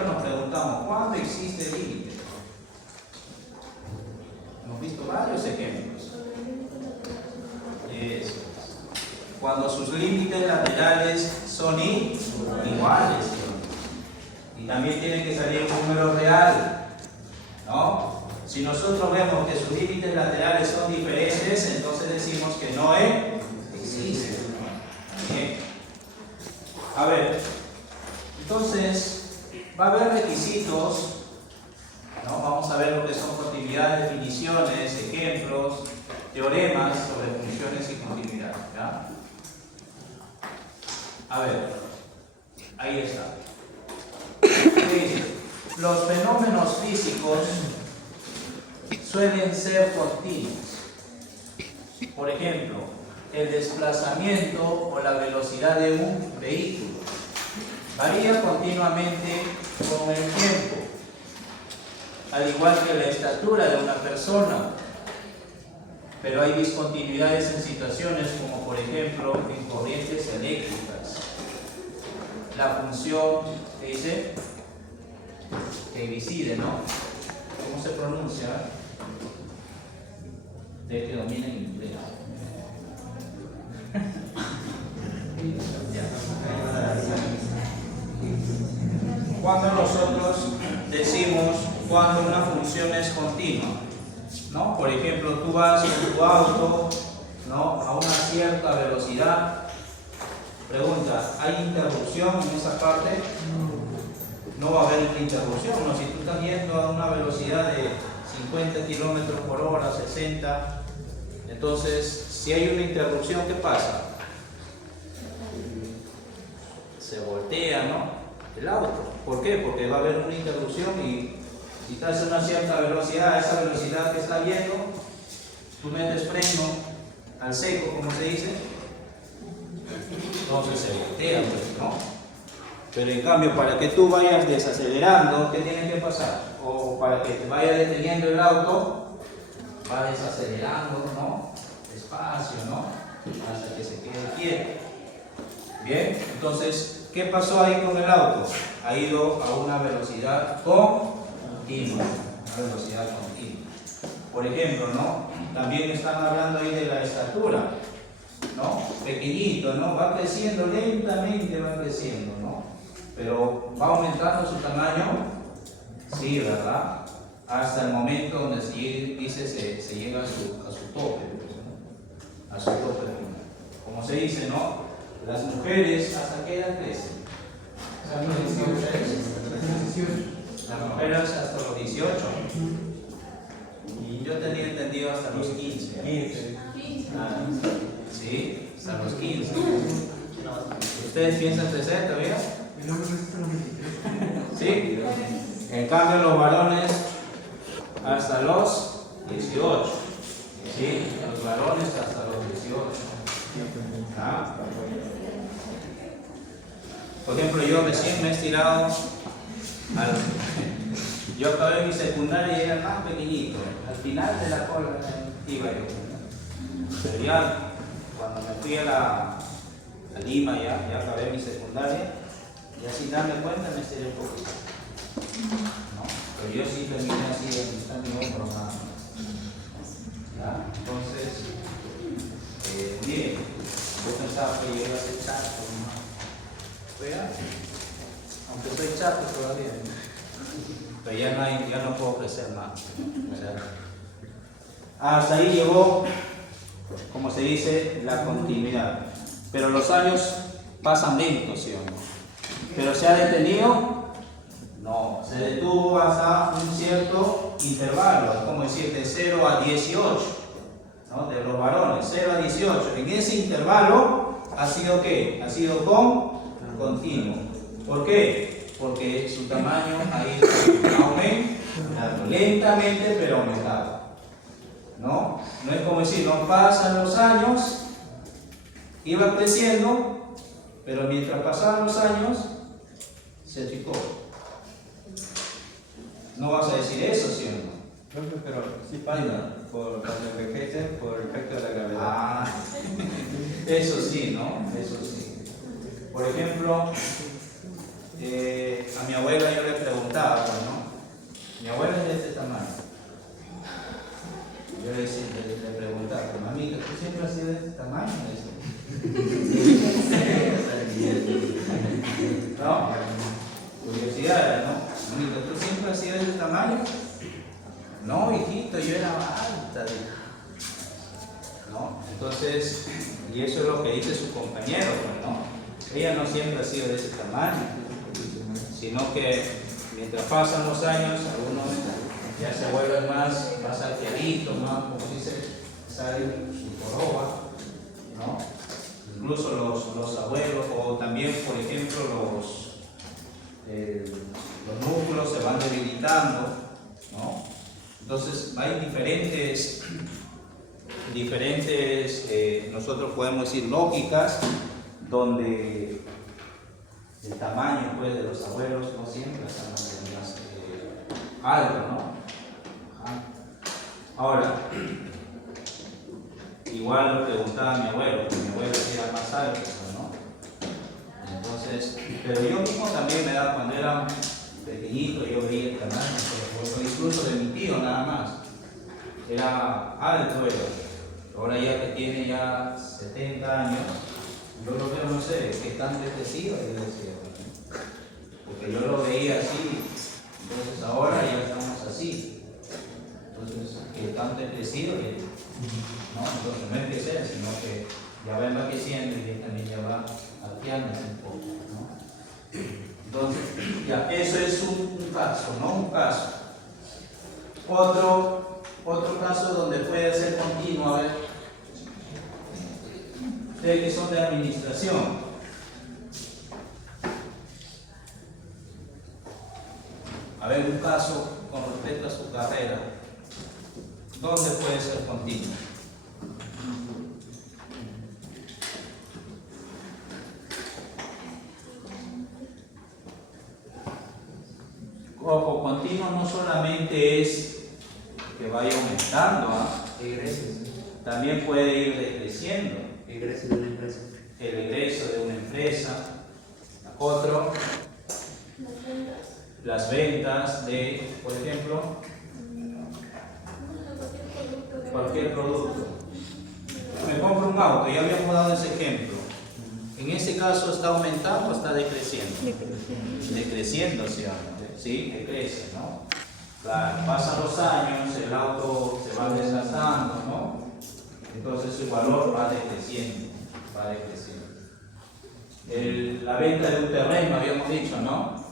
ejemplo, nos preguntamos, ¿cuándo existe el límite? Hemos visto varios ejemplos. Eso. Cuando sus límites laterales son iguales. Y también tiene que salir un número real, ¿no? Si nosotros vemos que sus límites laterales son diferentes, entonces decimos que no existe. Bien. A ver, entonces va a haber requisitos, ¿no? Vamos a ver lo que son continuidad, definiciones, ejemplos, teoremas sobre funciones y continuidad, ¿ya? A ver, ahí está. Dice, los fenómenos físicos suelen ser continuos. Por ejemplo, el desplazamiento o la velocidad de un vehículo varía continuamente con el tiempo, al igual que la estatura de una persona. Pero hay discontinuidades en situaciones como, por ejemplo, en corrientes eléctricas. La función, ¿qué dice? Heaviside, ¿no? ¿Cómo se pronuncia? De que domina en inglés. Cuando nosotros decimos cuando una función es continua, ¿no? Por ejemplo, tú vas con tu auto, ¿no? A una cierta velocidad. Pregunta, ¿hay interrupción en esa parte? No va a haber interrupción, ¿no? Si tú estás yendo a una velocidad de 50 kilómetros por hora, 60, entonces, si hay una interrupción, ¿qué pasa? Se voltea, ¿no? El auto. ¿Por qué? Porque va a haber una interrupción y si estás a una cierta velocidad, a esa velocidad que está yendo, tú metes freno al seco, como se dice, entonces se voltea, pues, ¿no? Pero en cambio, para que tú vayas desacelerando, ¿qué tiene que pasar? O para que te vaya deteniendo el auto, va desacelerando, ¿no? Despacio, ¿no? Hasta que se quede quieto. Bien, entonces, ¿qué pasó ahí con el auto? Ha ido a una velocidad continua. Una velocidad continua. Por ejemplo, ¿no? También están hablando ahí de la estatura, ¿no? Pequeñito, ¿no? Va creciendo lentamente, va creciendo, ¿no? Pero va aumentando su tamaño, sí, ¿verdad? Hasta el momento donde se llega a su tope, ¿no? A su tope final. Como se dice, ¿no? Las mujeres, ¿hasta qué edad crecen? ¿Hasta los 18? Las mujeres hasta los 18. Y yo tenía entendido hasta los 15. Ah, sí, hasta los 15. ¿Ustedes piensan crecer todavía? Sí. En cambio los varones hasta los 18. Sí, los varones hasta los 18. ¿Ah? Por ejemplo, yo recién me he estirado yo acabé mi secundaria y era más pequeñito. Al final de la cola iba yo. Pero ya cuando me fui a Lima ya acabé mi secundaria y sin darme cuenta me estiré un poquito, ¿no? Pero yo sí terminé así en mi hombro nada más. ¿Ya? Entonces, bien, yo pensaba que yo iba a ser chato, ¿no? Pero ya, aunque soy chato todavía, pero ya no puedo crecer más. O sea, hasta ahí llegó, como se dice, la continuidad. Pero los años pasan lentos, ¿sí o no? Pero se ha detenido, no, se detuvo hasta un cierto intervalo, es como decir de 0 a 18, ¿no? De los varones, 0 a 18. En ese intervalo ha sido ¿qué? Ha sido continuo. ¿Por qué? Porque su tamaño ha ido aumentando, lentamente pero aumentado. ¿No? No es como decir, no pasan los años, iba creciendo, pero mientras pasaban los años, se achicó. No vas a decir eso, ¿sí o no? Pero sí pasa cuando envejecen por efecto de la gravedad. Ah, eso sí, ¿no? Eso sí. Por ejemplo, a mi abuela yo le pregunté preguntaba, pues, ¿no? Mi abuela es de este tamaño. Yo le preguntaba, mamita, ¿tú siempre has sido de este tamaño? ¿No? Curiosidad, ¿no? Mamita, ¿tú siempre has sido de este tamaño? No, hijito, yo era alta. ¿No? Entonces, y eso es lo que dice su compañero, pues, ¿no? Ella no siempre ha sido de ese tamaño, sino que mientras pasan los años, algunos ya se vuelven más alqueritos, más, como dice, sale su joroba, ¿no? Incluso los abuelos, o también, por ejemplo, los músculos se van debilitando, ¿no? Entonces, hay diferentes nosotros podemos decir lógicas, donde el tamaño, pues, de los abuelos no siempre está más alto, ¿no? Ajá. Ahora, igual lo preguntaba mi abuelo, porque mi abuelo era más alto, ¿no? Entonces, pero yo mismo también me daba, cuando era pequeñito, yo veía el tamaño, incluso de mi tío nada más, era alto él. Ahora ya que tiene ya 70 años, yo lo veo, no sé, que tan crecido, yo decía, porque yo lo veía así, entonces ahora ya estamos así, entonces que tanto crecido, ¿no? Entonces no es crecer, sino que ya va envejeciendo y también ya va afiándose un poco, ¿no? Entonces, ya, eso es un caso, ¿no? Un caso. Otro caso donde puede ser continuo, a ver, ustedes que son de administración. A ver, un caso con respecto a su carrera, ¿dónde puede ser continuo? Ojo, continuo no solamente es que vaya aumentando, también puede ir decreciendo. Egreso de una empresa. El egreso de una empresa. Otro, las ventas de, por ejemplo, cualquier producto. Me compro un auto, ya habíamos dado ese ejemplo. En ese caso, ¿está aumentando o está decreciendo? Decreciendo, ¿sí? Decrece, ¿no? Claro, pasan los años, el auto se va desgastando, ¿no? Entonces su valor va decreciendo, la venta de un terreno, habíamos dicho, ¿no?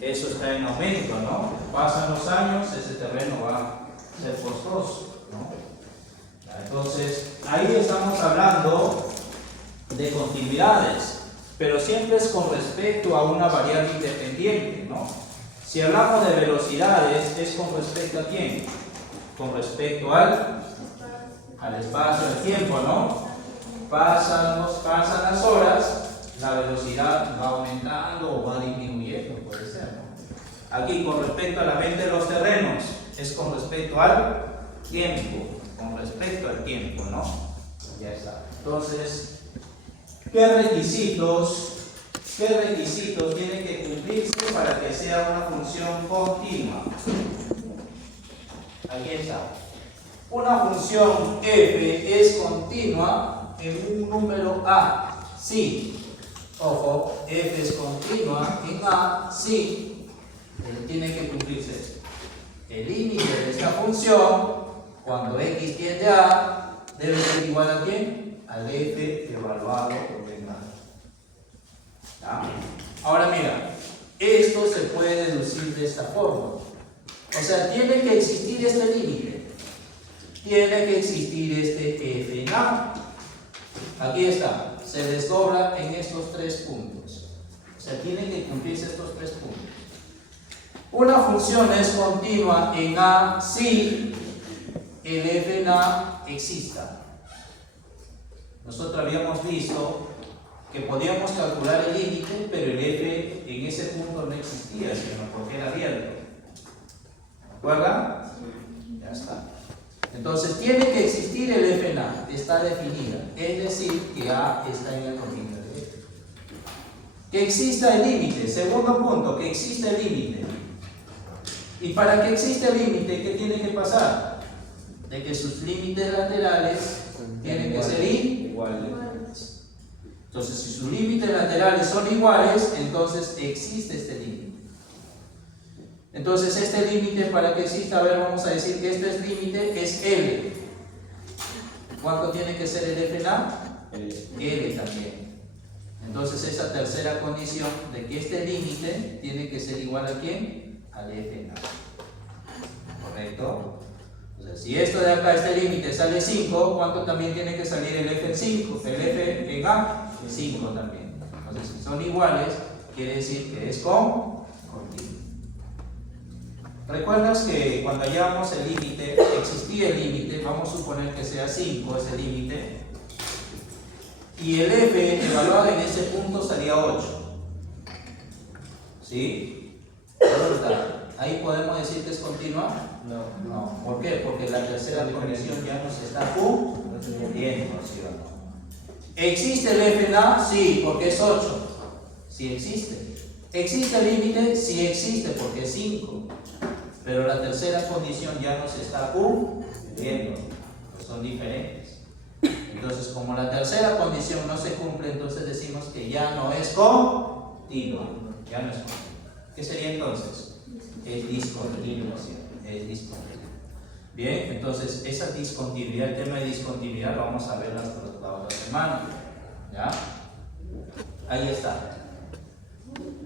Eso está en aumento, ¿no? Pasan los años, ese terreno va a ser costoso, ¿no? Entonces, ahí estamos hablando de continuidades, pero siempre es con respecto a una variable independiente, ¿no? Si hablamos de velocidades, ¿es con respecto a quién? Con respecto al espacio, al tiempo, ¿no? Pasan las horas, la velocidad va aumentando o va disminuyendo, puede ser, ¿no? Aquí, con respecto a la venta de los terrenos, es con respecto al tiempo, ¿no? Ya está. Entonces, ¿qué requisitos tienen que cumplirse para que sea una función continua? Aquí está. Una función f es continua en un número a, sí. Ojo, f es continua en a, sí. Tiene que cumplirse esto. El límite de esta función, cuando x tiende a a, debe ser igual a ¿quién? Al f evaluado por en a. Ahora mira, esto se puede deducir de esta forma. O sea, tiene que existir este límite. Tiene que existir este f en a. Aquí está. Se desdobla en estos tres puntos. O sea, tienen que cumplirse estos tres puntos. Una función es continua en a si el f en a exista. Nosotros habíamos visto que podíamos calcular el límite, pero el f en ese punto no existía, sino porque era abierto. ¿De acuerdo? Ya está. Entonces tiene que existir el f en a, está definida, es decir, que a está en el dominio de f. Que exista el límite. Segundo punto, que exista el límite. Y para que exista el límite, ¿qué tiene que pasar? De que sus límites laterales tienen que ser iguales. Entonces, si sus límites laterales son iguales, entonces existe este límite. Entonces, este límite, para que exista, a ver, vamos a decir que este límite es L. ¿Cuánto tiene que ser el F en A? L también. Entonces, esa tercera condición de que este límite tiene que ser igual a ¿quién? Al F en A. ¿Correcto? Entonces, si esto de acá, este límite sale 5, ¿cuánto también tiene que salir el F en 5? El F en A, 5 también. Entonces, si son iguales, quiere decir que es continuo. ¿Recuerdas que cuando hallamos el límite, existía el límite, vamos a suponer que sea 5 ese límite, y el F evaluado en ese punto salía 8? ¿Sí? Pregunta, ¿ahí podemos decir que es continua? No. ¿Por qué? Porque la tercera condición ya nos está cumpliendo, ¿sí o no? ¿Existe el F en A? Sí, porque es 8. Sí existe. ¿Existe el límite? Sí existe, porque es 5. Pero la tercera condición ya nos está cumpliendo. Pues son diferentes. Entonces, como la tercera condición no se cumple, entonces decimos que ya no es continuo. Ya no es continuo. ¿Qué sería entonces? Es discontinuación. Es discontinuo. Bien, entonces esa discontinuidad, el tema de discontinuidad lo vamos a ver la otra semana. ¿Ya? Ahí está.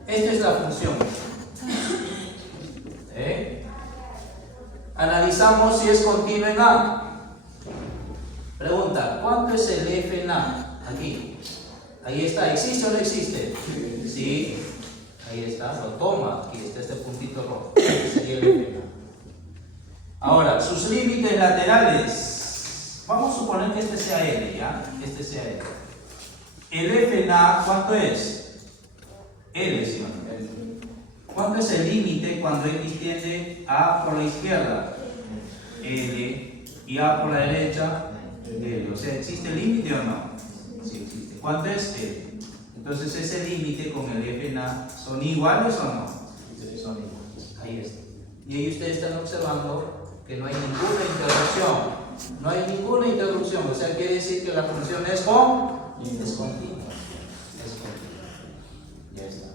Esta es la función. Analizamos si es continuo en A. Pregunta, ¿cuánto es el F en A? Aquí. Ahí está. ¿Existe o no existe? Sí. Ahí está. Lo toma. Aquí está este puntito rojo. Este sería el F en A. Ahora, sus límites laterales. Vamos a suponer que este sea L, ¿ya? Este sea L. El F en A, ¿cuánto es? L, ¿sí o no? ¿Cuánto es el límite cuando X tiende A por la izquierda? L. Y A por la derecha, L. O sea, ¿existe el límite o no? Sí existe. ¿Cuánto es L? Entonces, ese límite con el F en A, ¿son iguales o no? Son iguales. Ahí está. Y ahí ustedes están observando que no hay ninguna interrupción. No hay ninguna interrupción. O sea, quiere decir que la función es continua. Es continua. Ya está.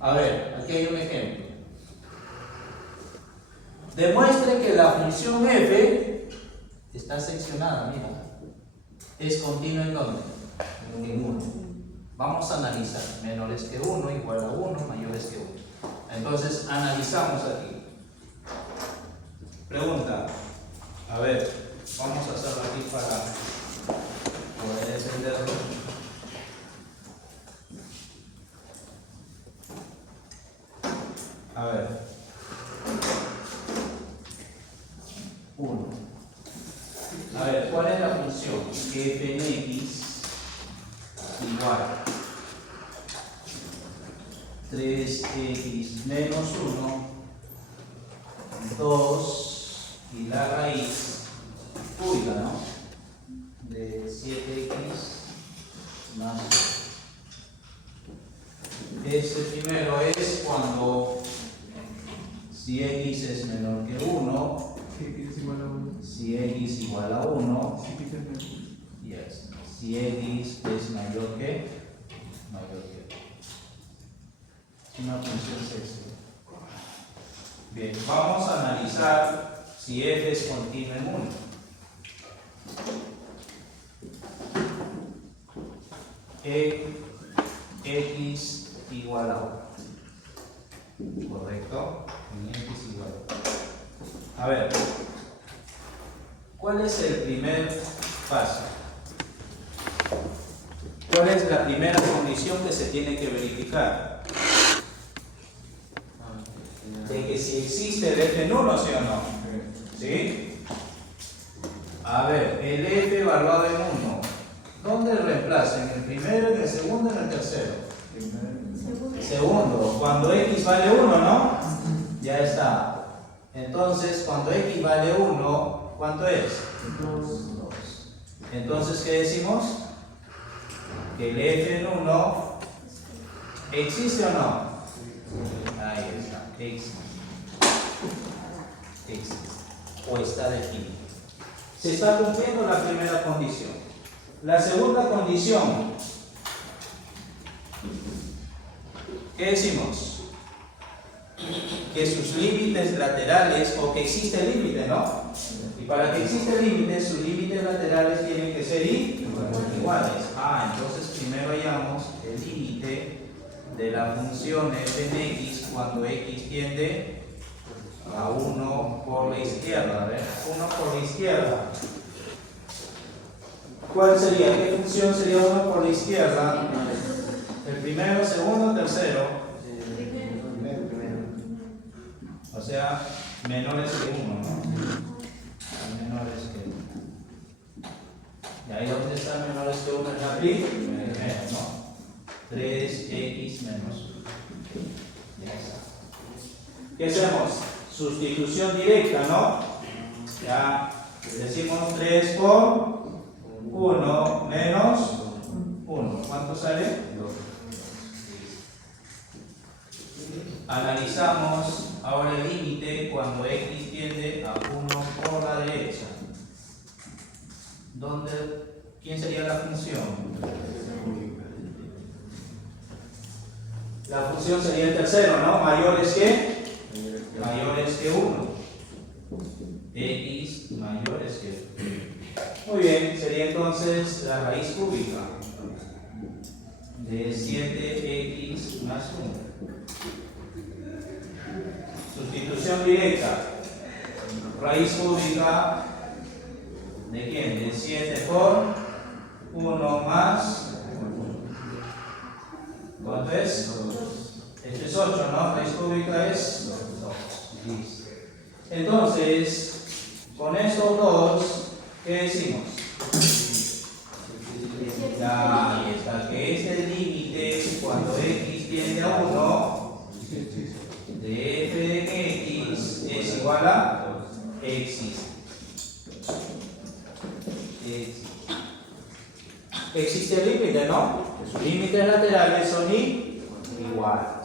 A ver, aquí hay un ejemplo. Demuestre que la función f está seccionada, mira. ¿Es continua en dónde? En 1. Vamos a analizar. Menores que 1, igual a 1, mayores que 1. Entonces, analizamos aquí. Pregunta. A ver, vamos a hacerlo aquí para poder entenderlo. A ver. 1. A ver, ¿cuál es la función? Que f en x igual 3x menos 1, 2 y la raíz cúbica, ¿no? De 7x más 1. Ese primero es cuando si x es menor que 1, si x igual a 1, yes. Si x es mayor que 1. Es una función sexta. Bien, vamos a analizar si f es continua en 1. X igual a 1. ¿Correcto? En x igual a 1. A ver, ¿cuál es el primer paso? ¿Cuál es la primera condición que se tiene que verificar? De que si existe el f en 1, ¿sí o no? ¿Sí? A ver, el f evaluado en 1. ¿Dónde reemplaza? ¿En el primero, en el segundo, en el tercero? Segundo. Cuando x vale 1, ¿no? Ya está. Entonces, cuando x vale 1, ¿cuánto es? 2. Entonces, ¿qué decimos? que el f en 1 existe o no. Ahí está, existe. O está definido. Se está cumpliendo la primera condición. La segunda condición, ¿qué decimos? Que sus límites laterales, o que existe el límite, ¿no? Y para que exista el límite, sus límites laterales tienen que ser iguales. Entonces primero hallamos el límite de la función f en x cuando x tiende a 1 por la izquierda. A ver, 1 por la izquierda. ¿Cuál sería? ¿Qué función sería 1 por la izquierda? ¿El primero, segundo, tercero? O sea, menores que 1, ¿no? Menores que 1. ¿Y ahí dónde está menores que 1 en la pi? Menos, ¿no? 3x menos 1. Ya está. ¿Qué hacemos? Sustitución directa, ¿no? Ya decimos 3 por 1 menos 1. ¿Cuánto sale? 2. Analizamos ahora el límite cuando x tiende a 1 por la derecha. ¿Quién sería la función? La función sería el tercero, ¿no? Mayores que 1. X mayores que 1. Muy bien, sería entonces la raíz cúbica de 7x más 1. Sustitución directa. Raíz cúbica ¿de quién? De 7 por 1 más. ¿Cuánto es? Este es 8, ¿no? Raíz cúbica es 2. Listo. Entonces, con estos dos, ¿qué decimos? Ahí está, que este límite cuando x tiende a 1 de f de x es igual a existe. Existe el límite, ¿no? Sus límites laterales son iguales.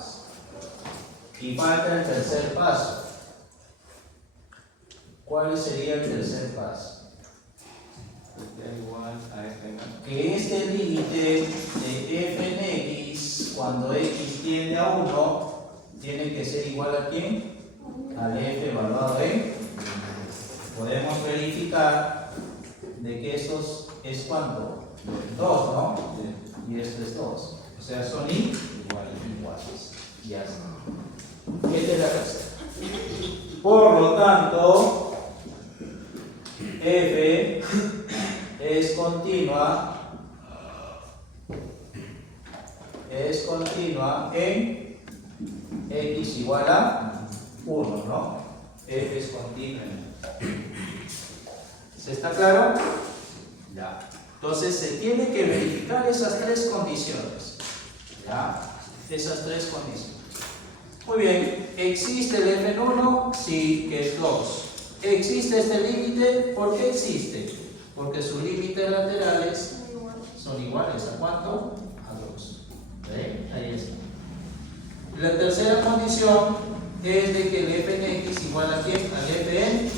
Y falta el tercer paso. ¿Cuál sería el tercer paso? Igual a f. Que este límite de f en x, cuando x tiende a 1, tiene que ser igual a ¿quién? Al f evaluado en. Podemos verificar de que estos es ¿cuánto? 2, ¿no? Y esto es 2. O sea, son iguales. Ya está. Esta es la tercera. Por lo tanto, f es continua en x igual a 1, ¿no? F es continua. ¿Se está claro? Ya. Entonces se tiene que verificar esas tres condiciones. ¿Ya? Esas tres condiciones. Muy bien. ¿Existe el f en 1? Sí, que es 2. ¿Existe este límite? ¿Por qué existe? Porque sus límites laterales son iguales. ¿A cuánto? A 2. ¿Ve? Ahí está. La tercera condición es de que el f en x igual a ¿quién? Al f en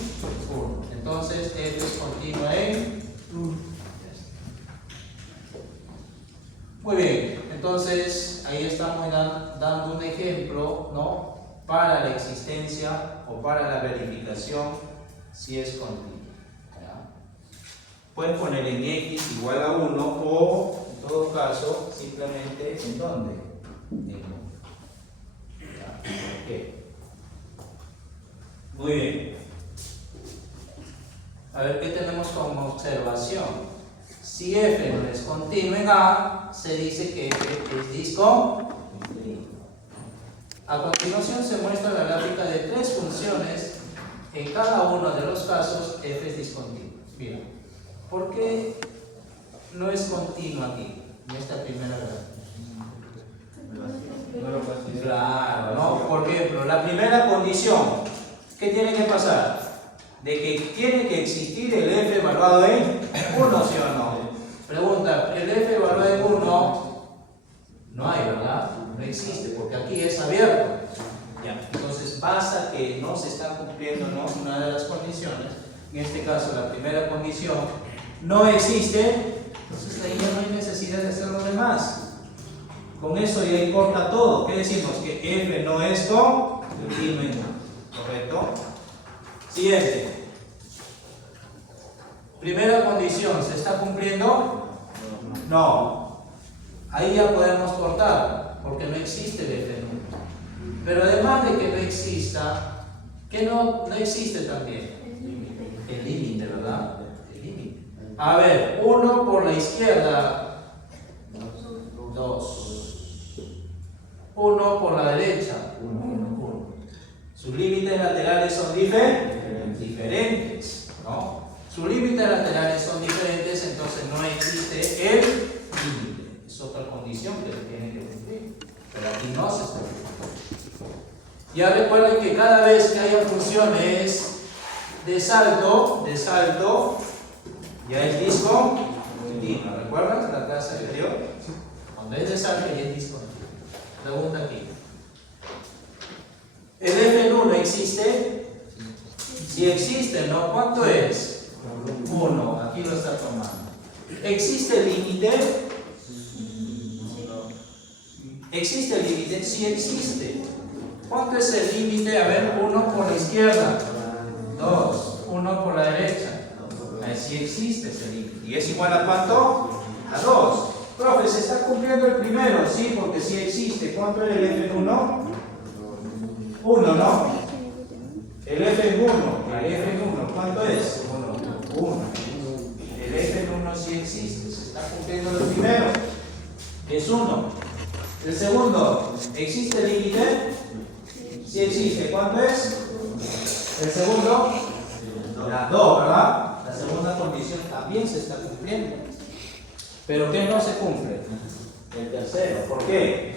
1. Entonces f es continua en 1. Muy bien, entonces ahí estamos dando un ejemplo, ¿no? Para la existencia o para la verificación si es continua. ¿Ya? Pueden poner en x igual a 1 o en todo caso simplemente ¿en dónde? En 1. Okay. Muy bien. A ver qué tenemos como observación. Si f no es continuo en A, se dice que f es discontinuo. A continuación se muestra la gráfica de tres funciones. En cada uno de los casos f es discontinuo. Mira, ¿por qué no es continuo aquí, en esta primera gráfica? Claro, ¿no? Por ejemplo, la primera condición, ¿qué tiene que pasar? De que tiene que existir el f evaluado en 1, ¿sí o no? Pregunta, ¿el f evalúa en 1? No hay, ¿verdad? No existe, porque aquí es abierto. Ya. Entonces basta que no se está cumpliendo, ¿no?, una de las condiciones. En este caso, la primera condición no existe. Entonces ahí ya no hay necesidad de hacer lo demás. Con eso ya importa todo. ¿Qué decimos? Que f no es continuo en 1. ¿Correcto? Siguiente. Primera condición, ¿se está cumpliendo? No. Ahí ya podemos cortar, porque no existe el f en 1. Pero además de que no exista, ¿qué no existe también? El límite, ¿verdad? El límite. A ver, 1 por la izquierda, 2. 1 por la derecha, 1. Sus límites laterales son diferentes, ¿no? Sus límites laterales son diferentes, entonces no existe el límite. Es otra condición que se tiene que cumplir, pero aquí no se está cumpliendo. Ya recuerden que cada vez que haya funciones de salto, ya es discontinuo. ¿Recuerdan la clase anterior? Cuando es de salto ya es discontinuo. Pregunta aquí. ¿El f en 1 existe? Si existe, ¿no? ¿Cuánto es? 1. Aquí lo está tomando. ¿Existe el límite? ¿Existe el límite? Sí existe. ¿Cuánto es el límite? A ver, 1 por la izquierda, 2, 1 por la derecha. Ahí sí existe ese límite. ¿Y es igual a cuánto? A 2. Profe, ¿se está cumpliendo el primero? Sí, porque sí existe. ¿Cuánto es el f en 1? 1, ¿no? El f en 1. El f en 1. ¿Cuánto es? 1. El f en 1 sí existe. Se está cumpliendo el primero. Es 1. El segundo, ¿existe el límite? Sí existe. ¿Cuánto es? El segundo, las 2, ¿verdad? La segunda condición también se está cumpliendo. ¿Pero qué no se cumple? El tercero. ¿Por qué?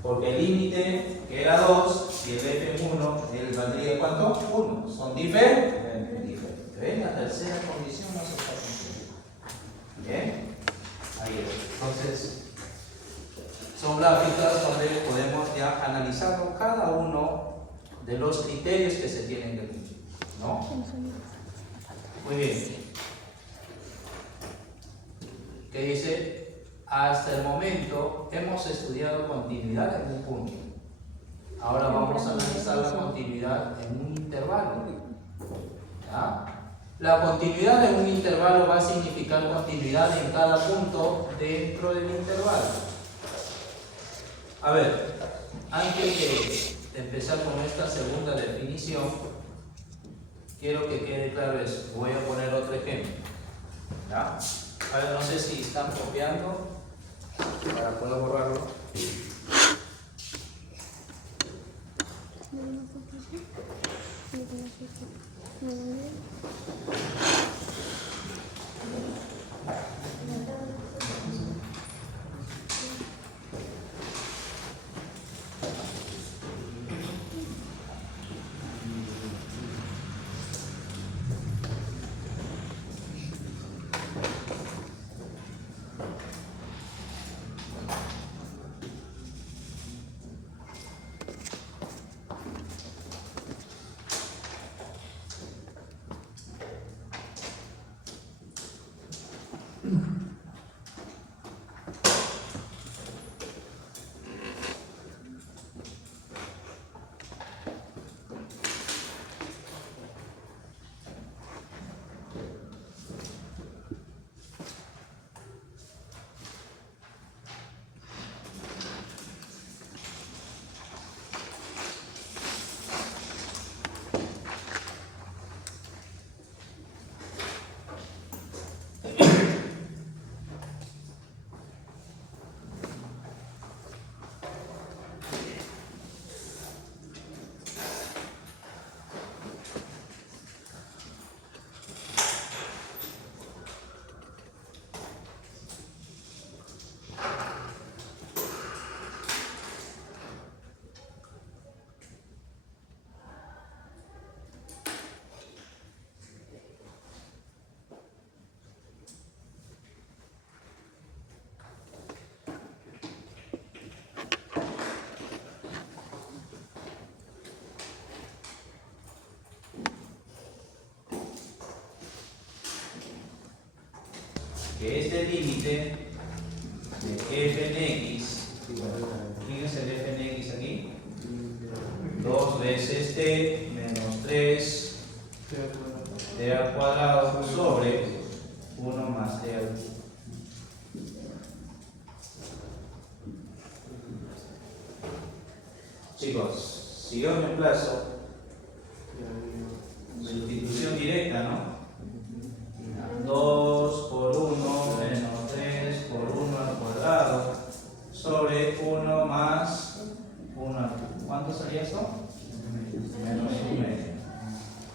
Porque el límite, que era 2, y el f en 1, él valdría ¿cuánto? 1. Son diferentes. ¿Ven? La tercera condición no se está cumpliendo. ¿Bien? Ahí es. Entonces, son gráficas donde podemos ya analizar cada uno de los criterios que se tienen que cumplir, ¿no? Muy bien. ¿Qué dice? Hasta el momento hemos estudiado continuidad en un punto. Ahora vamos a analizar la continuidad en un intervalo. ¿Ya? La continuidad en un intervalo va a significar continuidad en cada punto dentro del intervalo. A ver, antes de empezar con esta segunda definición, quiero que quede claro eso. Voy a poner otro ejemplo. ¿Ya? A ver, no sé si están copiando para poder borrarlo. que este límite de f en x, ¿quién es el f en x aquí? 2 veces t menos 3 t al cuadrado sobre 1 más t al cubo. Chicos, si yo reemplazo, sustitución directa, ¿no? 2 por 1 menos 3 por 1 al cuadrado sobre 1 más 1 al cubo. ¿Cuánto sería eso? Menos 1 medio.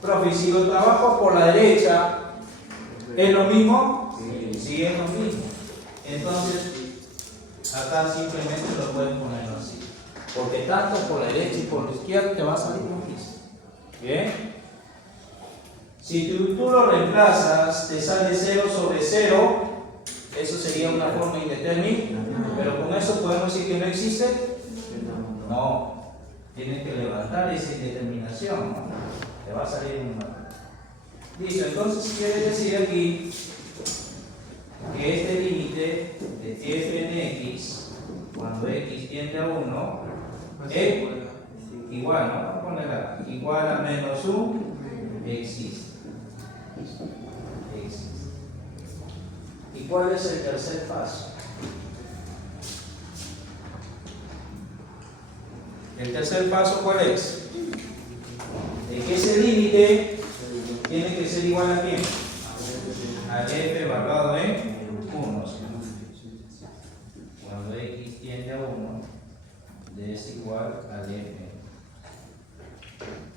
Profe, si lo trabajo por la derecha, ¿es lo mismo? Sí, es lo mismo. Entonces, acá simplemente lo pueden poner así. Porque tanto por la derecha y por la izquierda te va a salir lo mismo. ¿Bien? Si tú lo reemplazas, te sale 0 sobre 0. Eso sería una forma indeterminada. Pero con eso podemos decir que no existe. No. Tienes que levantar esa indeterminación, ¿no? Te va a salir un número. Listo, entonces quiere decir aquí que este límite de f en x, cuando x tiende a 1, es igual, ¿no? Vamos a ponerla igual a menos 1, existe. ¿Y cuál es el tercer paso? ¿El tercer paso cuál es? De que ese límite tiene que ser igual a quién? A f evaluado en 1. Cuando x tiende a 1, d es igual a f.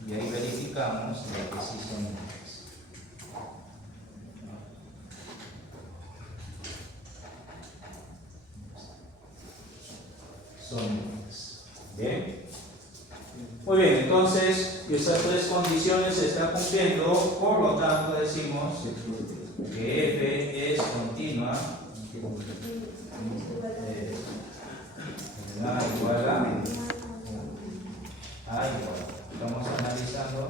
Y ahí verificamos de que sí son iguales. Son iguales. Bien. Muy bien, entonces esas tres condiciones se están cumpliendo, por lo tanto decimos que f es continua igual a igual. Estamos analizando.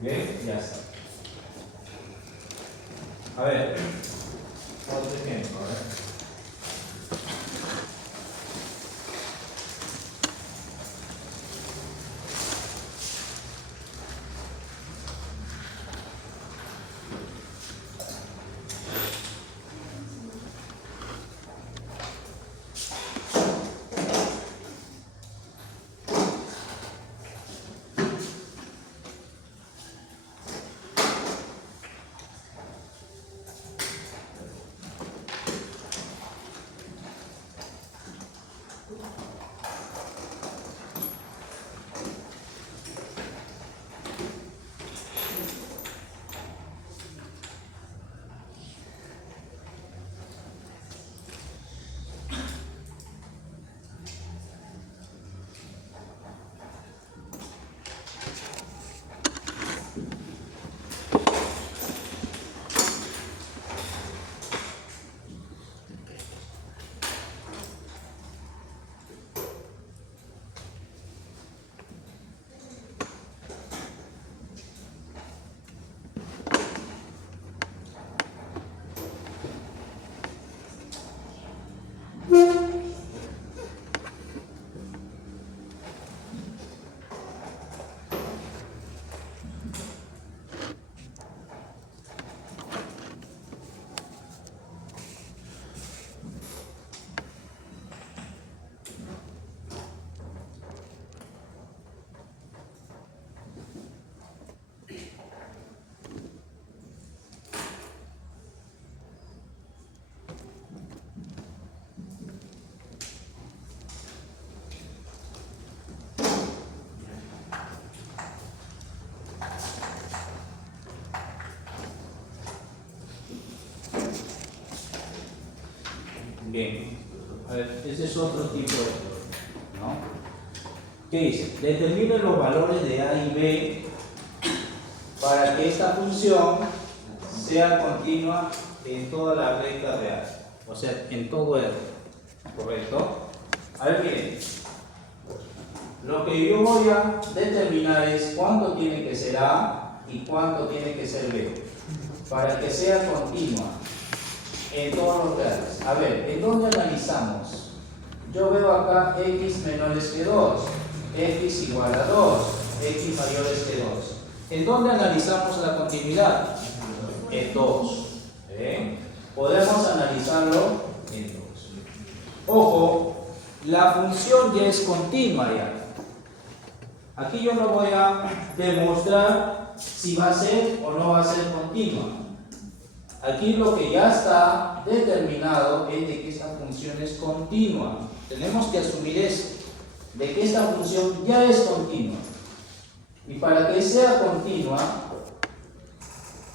Bien, ya está. A ver, otro ejemplo, a ver. Bien, a ver, ese es otro tipo de problema, ¿no? ¿Qué dice? Determine los valores de A y B para que esta función sea continua en toda la recta real, o sea, en todo R, ¿correcto? A ver, miren, lo que yo voy a determinar es cuánto tiene que ser A y cuánto tiene que ser B, para que sea continua en todos los reales. A ver, ¿en dónde analizamos? Yo veo acá x menores que 2, x igual a 2, x mayores que 2. ¿En dónde analizamos la continuidad? En 2. Podemos analizarlo en 2. Ojo, la función ya es continua ya. Aquí yo no voy a demostrar si va a ser o no va a ser continua. Aquí lo que ya está determinado es de que esta función es continua. Tenemos que asumir eso, de que esta función ya es continua. Y para que sea continua,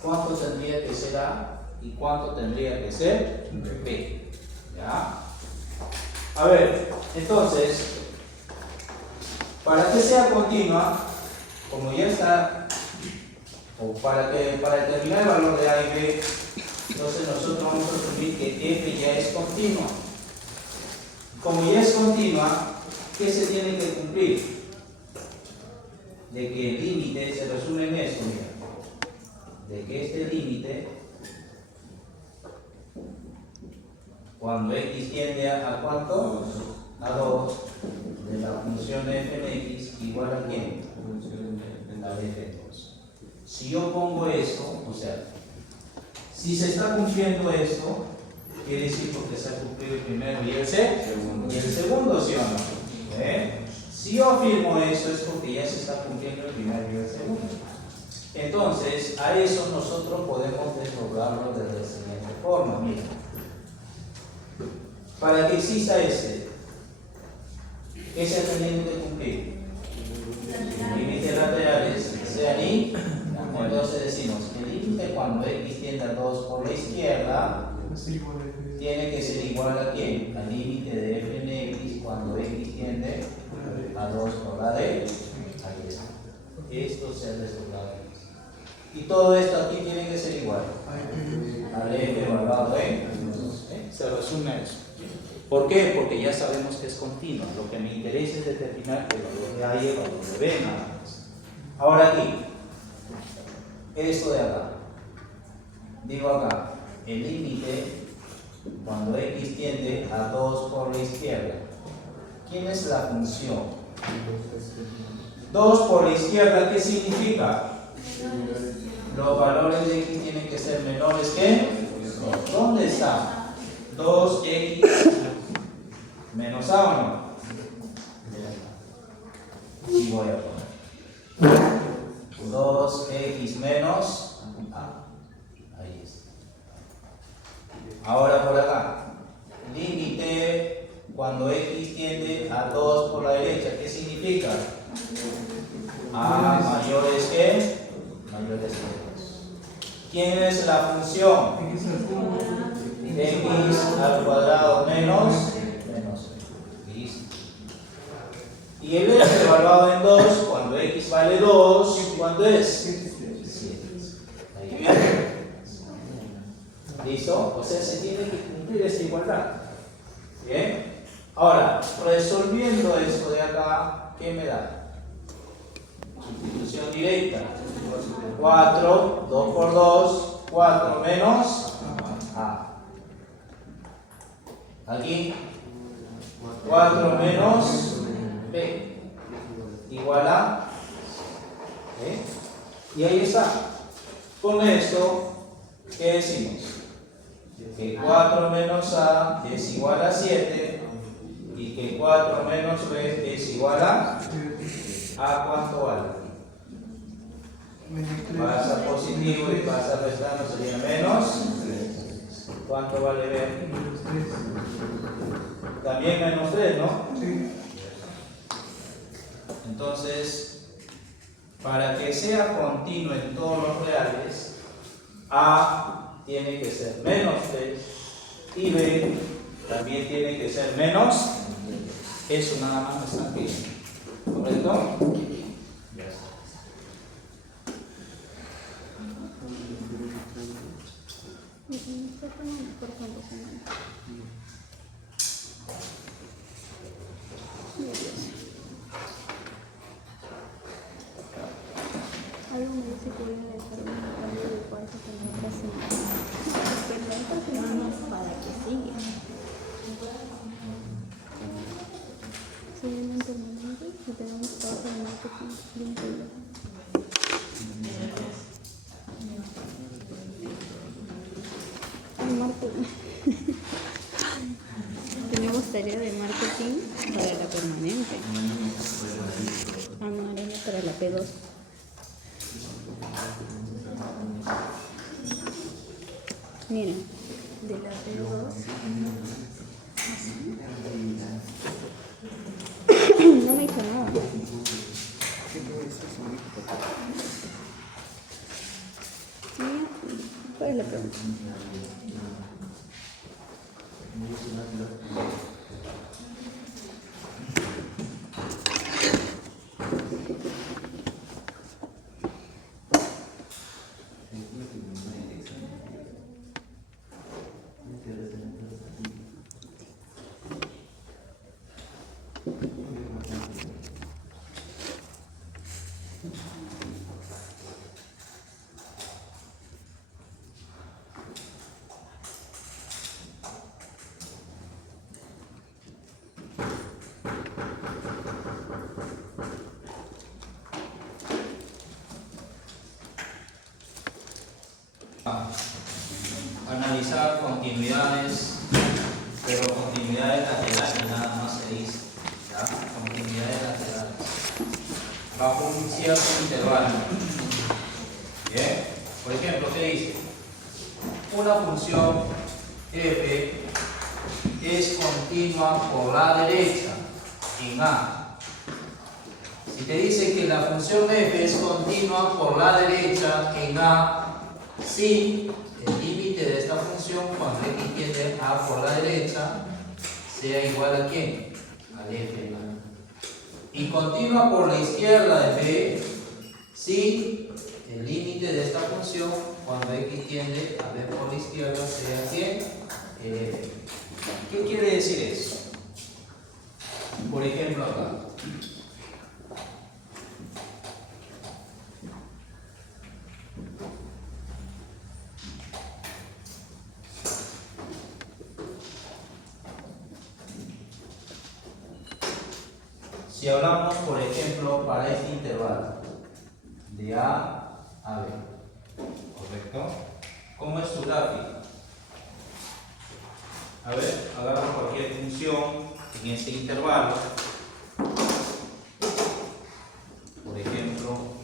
¿cuánto tendría que ser A y cuánto tendría que ser B? ¿Ya? A ver, entonces, para que sea continua, como ya está, o para determinar el valor de A y B, entonces nosotros vamos a asumir que F ya es continua. Como ya es continua, ¿qué se tiene que cumplir? De que el límite se resume en esto, mira. De que este límite, cuando x tiende a ¿cuánto? A 2, de la función f en x igual a ¿quién? A f de 2. Si yo pongo esto, o sea, si se está cumpliendo esto, quiere decir porque se ha cumplido el primero y el segundo, ¿sí o no? Si yo afirmo esto es porque ya se está cumpliendo el primero y el segundo. Entonces, a eso nosotros podemos desdoblarlo de la siguiente forma. Mira, para que exista este, ¿qué se tiene que cumplir? Límites laterales sean y, entonces decimos que el límite cuando x tiende a 2 por la izquierda tiene que ser igual a ¿quién? Al límite de f en x cuando x tiende a 2 por la derecha. Ahí está. Esto se ha desdoblado. Y todo esto aquí tiene que ser igual al f evaluado en. Se resume eso. ¿Por qué? Porque ya sabemos que es continuo. Lo que me interesa es determinar el valor de A y el valor de B nada más. Ahora aquí, esto de acá. Digo acá, el límite cuando x tiende a 2 por la izquierda. ¿Quién es la función? 2 por la izquierda, ¿qué significa? Los valores de x tienen que ser menores que. ¿Dónde está? 2x menos a o no. Y voy a poner 2x menos a. Ahí está. Ahora por acá, límite cuando x tiende a 2 por la derecha, ¿qué significa? A mayores que mayores que 2. ¿Quién es la función? X al cuadrado menos listo. Y el f evaluado en 2, cuando x vale 2, ¿cuánto es? 7. Ahí viene. ¿Listo? O sea, se tiene que cumplir esta igualdad. ¿Bien? Ahora, resolviendo esto de acá, ¿qué me da? Sustitución directa. 4, 2 por 2, 4 menos A. Aquí, 4 menos B, igual a. Y ahí está. Con esto, ¿qué decimos? Que 4 menos A es igual a 7 y que 4 menos B es igual a. ¿A cuánto vale? Pasa positivo y pasa restando, sería menos. ¿Cuánto vale B? También menos 3, ¿no? Sí. Entonces, para que sea continuo en todos los reales, A tiene que ser menos 3 y B también tiene que ser menos. Eso nada más me está pidiendo. ¿Correcto? Ya está. Algo me dice que voy a dejar un cambio de cuarto con la otra semana. Pero la otra semana serie de marketing para la permanente. Ah, no, era para la P2. Miren, de la P2. No me hizo nada. ¿Cuál es la pregunta? Analizar continuidades, pero continuidades laterales nada más se dice, ¿ya? Continuidades laterales bajo un cierto intervalo. Bien, por ejemplo, ¿qué dice? Una función f es continua por la derecha en A. Si te dice que la función f es continua por la derecha en A, si el límite de esta función cuando x tiende a por la derecha sea igual a ¿quién? Al f. Y continua por la izquierda de b si el límite de esta función cuando x tiende a b por la izquierda sea ¿quién? El f. ¿Qué quiere decir eso? Por ejemplo acá. Si hablamos, por ejemplo, para este intervalo de A a B, ¿correcto? ¿Cómo es tu gráfica? A ver, agarra cualquier función en este intervalo. Por ejemplo,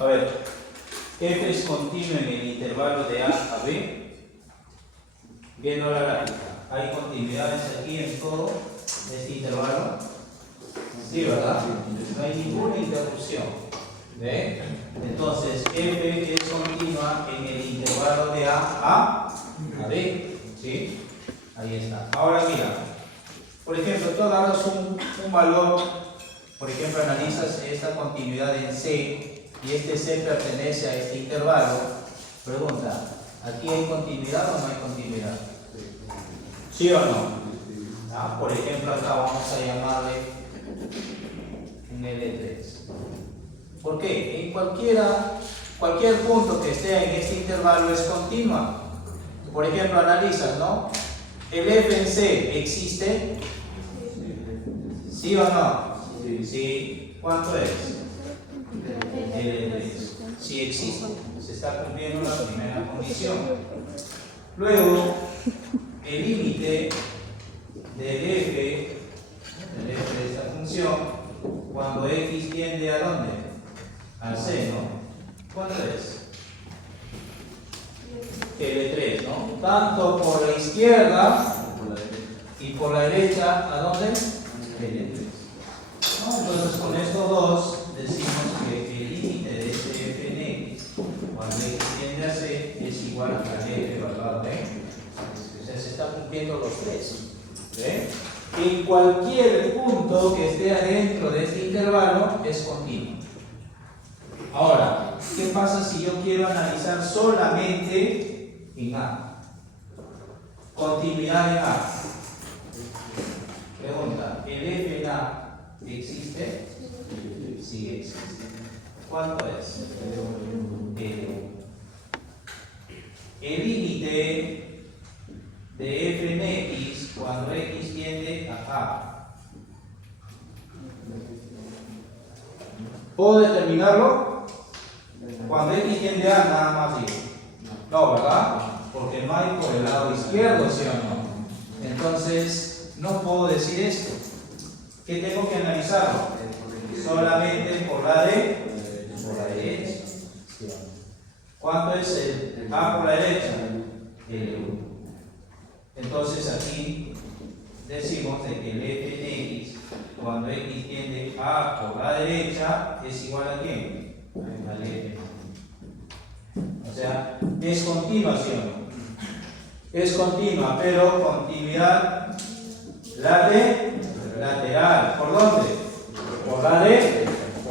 a ver, f es continuo en el intervalo de A a B. Viendo la gráfica, ¿hay continuidades aquí en todo este intervalo? Sí, ¿verdad? No hay ninguna interrupción. ¿Ve? Entonces, f es continua en el intervalo de A a B. ¿Sí? Ahí está. Ahora mira, por ejemplo, tú agarras un valor, por ejemplo, analizas esta continuidad en C. Y este C pertenece a este intervalo. Pregunta, ¿aquí hay continuidad o no hay continuidad? ¿Sí o no? Ah, por ejemplo, acá vamos a llamarle un L3. ¿Por qué? En cualquier punto que esté en este intervalo es continua. Por ejemplo, analizas, ¿no? ¿El f en C existe? ¿Sí o no? Sí. ¿Cuánto es? L3. Sí existe. Se está cumpliendo la primera condición. Luego, el límite del f de esta función, cuando x tiende a ¿dónde? Al seno. ¿Cuánto es? L3, ¿no? Tanto por la izquierda y por la derecha, ¿a dónde? L3. ¿No? Entonces, con estos dos decimos que el límite de este f en x, cuando x cumpliendo los tres. ¿Ve? En cualquier punto que esté adentro de este intervalo es continuo. Ahora, ¿qué pasa si yo quiero analizar solamente en A? Continuidad en A. Pregunta, ¿el f en A existe? Sí existe. ¿Cuánto es? L1. El límite de f en x cuando x tiende a A. ¿Puedo determinarlo? Cuando x tiende a nada más digo. No, ¿verdad? Porque no hay por el lado izquierdo, ¿sí o no? Entonces, no puedo decir esto. ¿Qué tengo que analizarlo? Solamente por la derecha. ¿Cuánto es el A por la derecha? L1. Entonces aquí decimos de que el f en x cuando x tiende a por la derecha es igual a ¿quién? Al f. O sea, es continuación. Es continua, pero continuidad lateral. ¿Por dónde? Por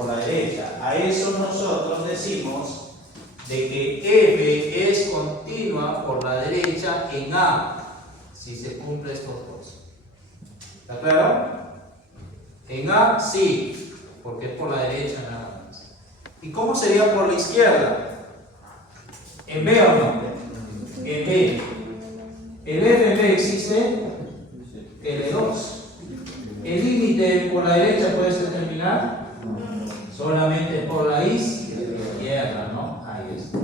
la derecha. A eso nosotros decimos de que f es continua por la derecha en A, si se cumple estos dos. ¿Está claro? En A sí, porque es por la derecha nada más. ¿Y cómo sería por la izquierda? ¿En B o no? En B. ¿El f en B existe? L2. ¿El límite por la derecha puedes determinar? Solamente por la izquierda, ¿no? Ahí está.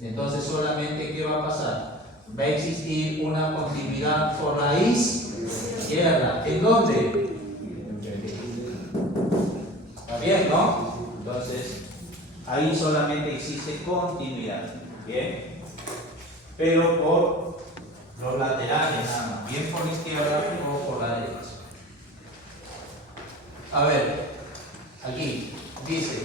Entonces solamente ¿qué va a pasar? Va a existir una continuidad por la izquierda. ¿En dónde? ¿Está bien, no? Entonces ahí solamente existe continuidad. ¿Bien? Pero por los laterales nada más. Bien por la izquierda o por la derecha. A ver, aquí dice,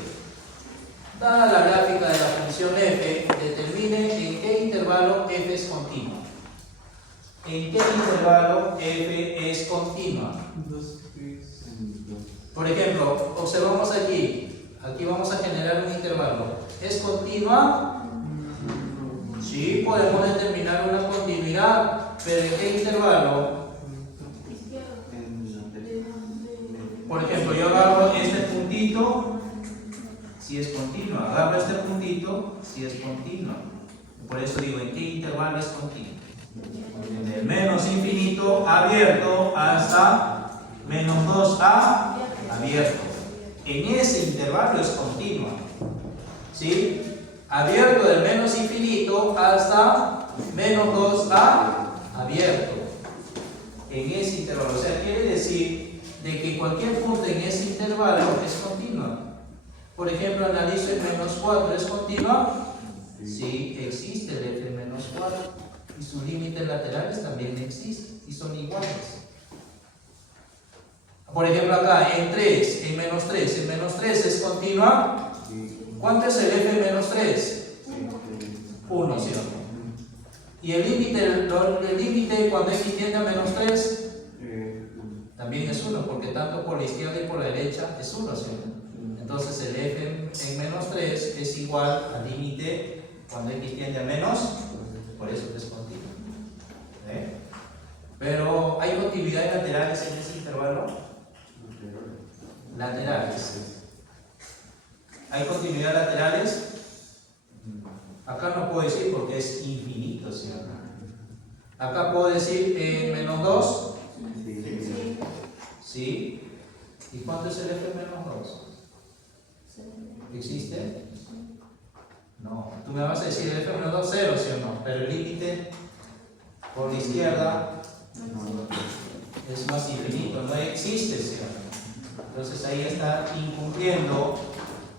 dada la gráfica de la función f, determine en qué intervalo f es continua. ¿En qué intervalo f es continua? Por ejemplo, observamos aquí. Aquí vamos a generar un intervalo. ¿Es continua? Sí, podemos determinar una continuidad. ¿Pero en qué intervalo? Por ejemplo, yo agarro este puntito, si es continua. Agarro este puntito, si es continua. Por eso digo, ¿en qué intervalo es continua? Del menos infinito abierto hasta menos 2a abierto. En ese intervalo es continua. ¿Sí? Abierto del menos infinito hasta menos 2a abierto. En ese intervalo. O sea, quiere decir de que cualquier punto en ese intervalo es continua. Por ejemplo, analizo el menos 4. ¿Es continua? Sí, existe el f en menos 4. Y sus límites laterales también existen. Y son iguales. Por ejemplo, acá en 3, en menos 3. ¿En menos 3 es continua? ¿Cuánto es el f en menos 3? 1, ¿cierto? ¿Y el límite cuando x tiende a menos 3? También es 1, porque tanto por la izquierda y por la derecha es 1, ¿cierto? Entonces el f en menos 3 es igual al límite cuando x tiende a menos, por eso es continuo. ¿Eh? Pero ¿hay continuidades laterales en ese intervalo? Laterales. ¿Hay continuidad laterales? Acá no puedo decir porque es infinito, ¿cierto? Acá puedo decir menos 2. ¿Sí? ¿Y cuánto es el f menos 2? ¿Existe? No. Tú me vas a decir el f menos 2, 0, ¿sí o no? Pero el límite por la izquierda es más infinito, no existe, ¿sí o no? Entonces ahí está incumpliendo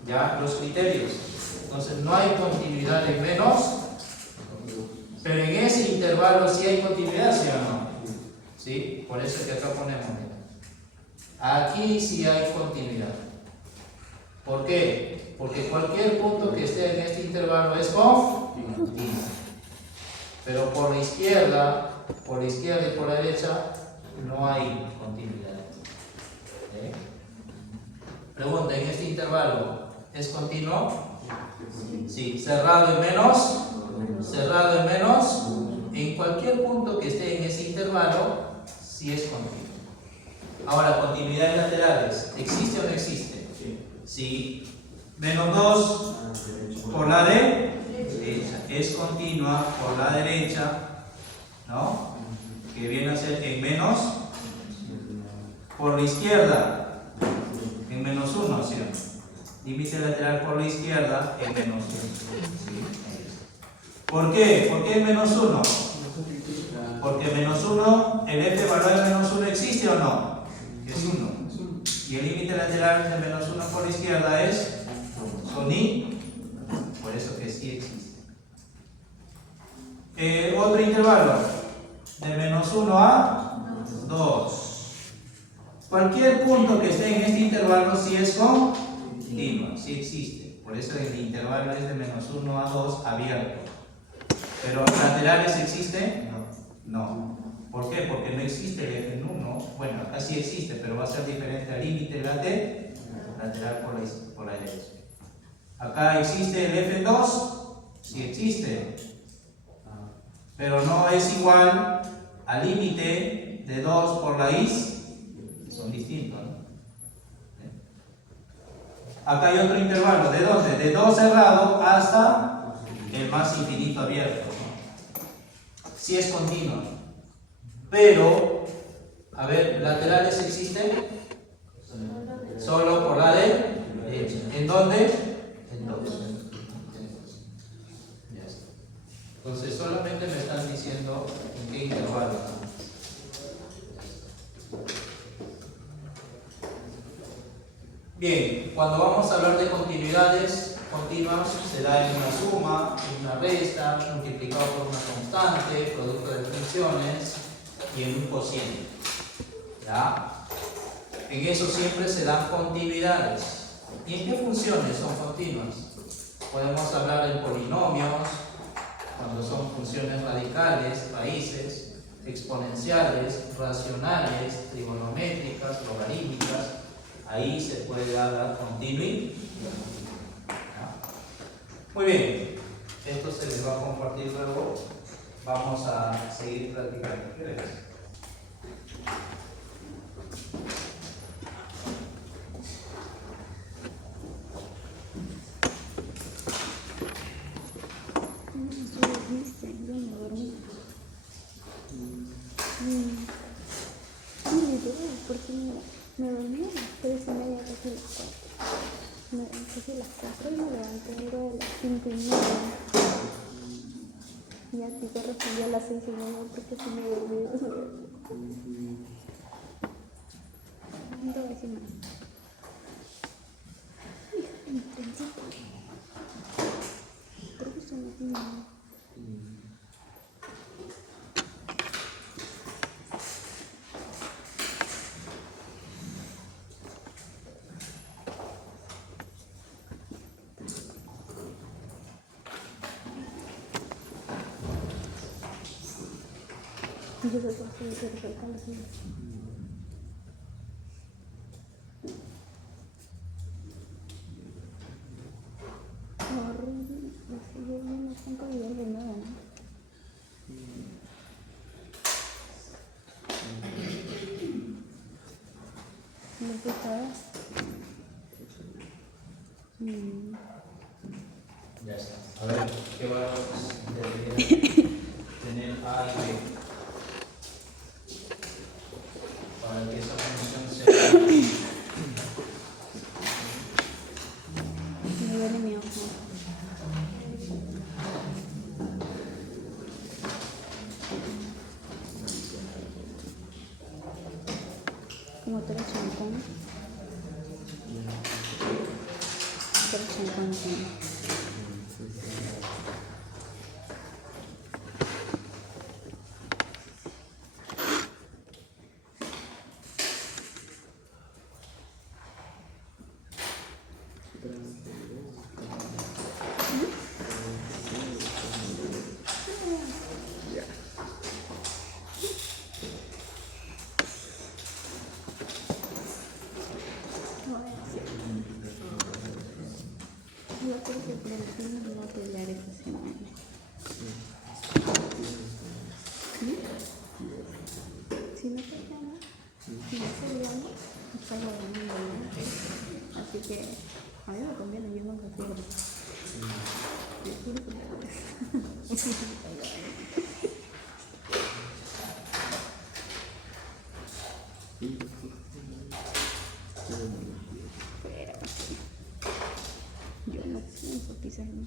ya los criterios. Entonces no hay continuidad en menos, pero en ese intervalo sí hay continuidad, ¿sí o no? ¿Sí? Por eso que acá ponemos. Aquí sí hay continuidad. ¿Por qué? Porque cualquier punto que esté en este intervalo es continuo. Pero por la izquierda por la izquierda y por la derecha, no hay continuidad. Pregunta, ¿en este intervalo es continuo? Sí. ¿Cerrado en menos? Cerrado en menos. En cualquier punto que esté en ese intervalo, sí es continuo. Ahora, continuidades laterales, ¿existe o no existe? Sí. Menos 2 por la derecha, es continua por la derecha, ¿no? Que viene a ser en menos por la izquierda, en menos 1, ¿sí? Límite lateral por la izquierda en menos 1. ¿Sí? ¿Por qué? ¿Por qué en menos 1? Porque menos 1, el f valor de menos 1 existe o no? Es 1. Y el límite lateral de menos 1 por la izquierda es ni, por eso que sí existe. Otro intervalo, de menos 1 a 2. Cualquier punto que esté en este intervalo sí es continuo, sí existe. Por eso el intervalo es de menos 1 a 2 abierto. ¿Pero laterales existen? No. ¿Por qué? Porque no existe el f en 1. Bueno, acá sí existe, pero va a ser diferente al límite lateral por la derecha. Acá existe el F2, sí existe, pero no es igual al límite de 2 por la is, son distintos, ¿no? Acá hay otro intervalo, ¿de dónde? De 2 cerrado hasta el más infinito abierto, ¿no? Sí es continuo, pero, a ver, ¿laterales existen? Solo por la derecha. ¿En dónde? Entonces solamente me están diciendo en qué intervalo. Bien, cuando vamos a hablar de continuidades continuas, se da en una suma, en una resta, multiplicado por una constante, producto de funciones y en un cociente. ¿Ya? En eso siempre se dan continuidades. ¿Y en qué funciones son continuas? Podemos hablar en polinomios, cuando son funciones radicales, raíces, exponenciales, racionales, trigonométricas, logarítmicas, ahí se puede dar la continuidad. Muy bien, esto se les va a compartir luego, vamos a seguir practicando. Porque me dormí a las 3:30, casi las 4. Casi las 4 y me levanté luego a las 5:30. Y a ti te respondí a las 6:30 porque si me dormí. No te voy a decir más. Mi trencito. Creo que se me tiene. Yo creo que así se resalta la vida. Horrible. Yo no tengo idea de nada, ¿no? ¿Lo que sabes? Ya está. A ver, ¿qué valores debería tener A y B? Para que esa función sea... Me duele mi ojo. Como tú eres champón. Tú eres champón, sí. Y ese digamos, está ganando, ¿no? Así que a mí me conviene, yo nunca pierdo. Yo quiero pero yo no pienso quizás no.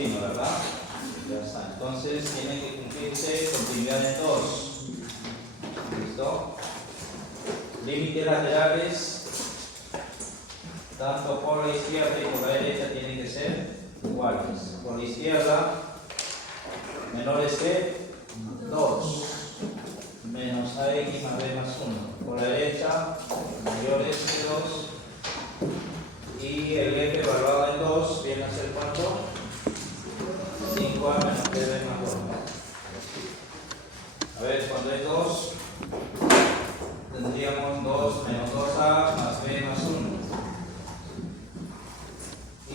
continuo, ¿verdad? Ya está. Entonces tiene que cumplirse continuidad en 2. ¿Listo? Límites laterales, tanto por la izquierda y por la derecha, tienen que ser iguales. Por la izquierda, menores que 2, menos AX más B más 1. Por la derecha, mayores que 2. Y el eje evaluado en 2 viene a ser ¿cuánto? 5A menos 3B más 1. A ver, cuando es 2, tendríamos 2 menos 2A más B más 1.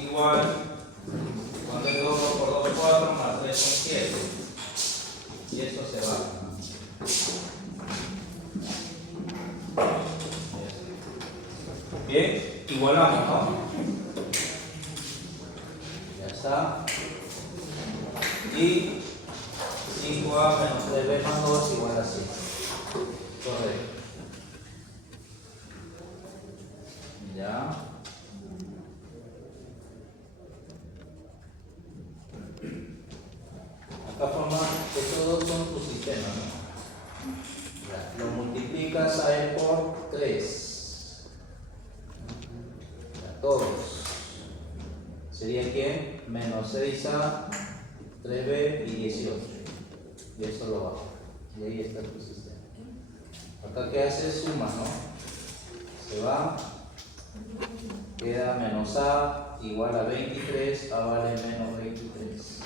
Igual, cuando es 2, 2 por 2, 4, más 3 son 7. Y esto se va. Bien, igualamos, ¿no? Ya está. Y 5A menos 3B más 2 igual a 7. Correcto. Ya. Acá forma que todos son tus sistemas, ¿no? Ya. Lo multiplicas a él por 3. Ya, todos. ¿Sería quién? Menos 6A, 3B y 18. Y esto lo bajo. Y ahí está tu sistema. Acá que hace suma, ¿no? Se va. Queda menos A igual a 23. A vale menos 23.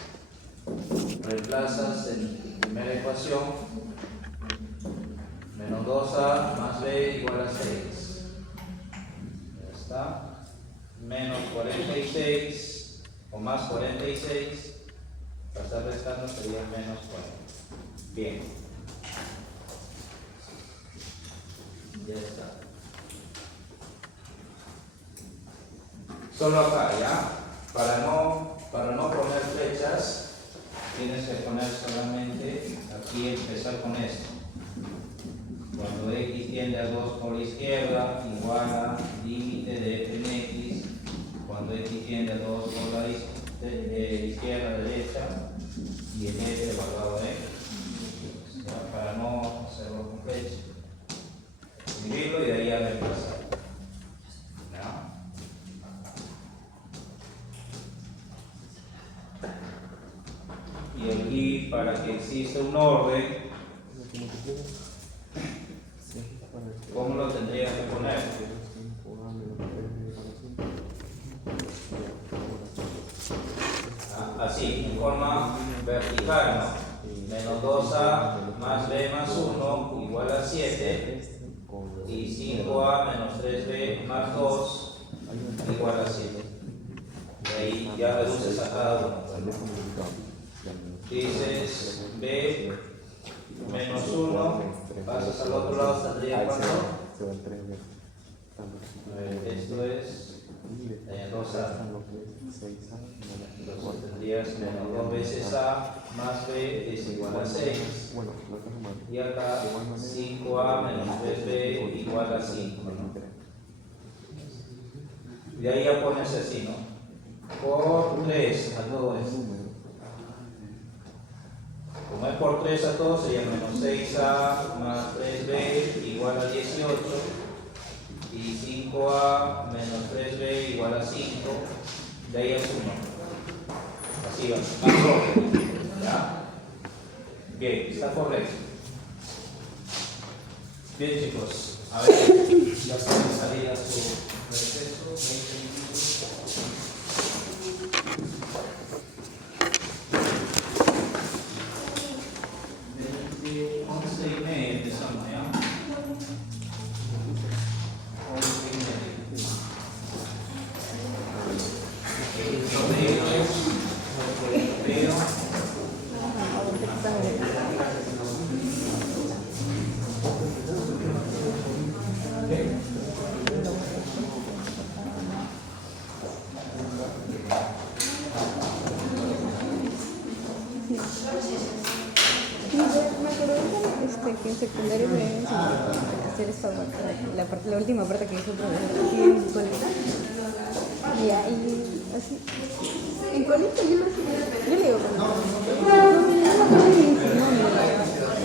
Reemplazas en la primera ecuación. Menos 2A más B igual a 6. Ya está. Menos 46 o más 46. Pasar restando sería menos 40. Bien. Ya está. Solo acá, ¿ya? Para no poner flechas, tienes que poner solamente aquí, empezar con esto. Cuando x tiende a 2 por la izquierda, igual a límite de f en x. Cuando x tiende a 2 por la izquierda, derecha, y el f evaluado en x. Para no hacerlo con flecha. Escribirlo y de ahí a reemplazar. Y aquí, para que exista un orden, ¿cómo lo tendría que poner? Así, en forma vertical, ¿no? Menos 2A más B más 1 igual a 7. Y 5A menos 3B más 2 igual a 7. Y ahí ya reduces a cada uno. Dices B menos 1, pasas al otro lado, tendría ¿cuánto? Esto es 2A. Entonces tendrías menos 2 veces A más B es igual a 6. Y acá 5A menos 3B igual a 5. ¿No? Y de ahí ya pones así, ¿no? Por 3 a todo esto. Como es por 3 a todo, sería menos 6A más 3B igual a 18. Y 5A menos 3B igual a 5. De ahí es 1. Así va, más orden. ¿Ya? Bien, está correcto. Bien, chicos, a ver, ya pueden salir a su receso, 20 minutos. 11:30 empezamos, ¿ya? 11:30. El sorteo es que en secundaria me habían enseñado hacer esta parte, la última parte que hizo el profesor aquí en escuelita. Y ahí Así. En colegio yo le digo, no me acuerdo ni su nombre.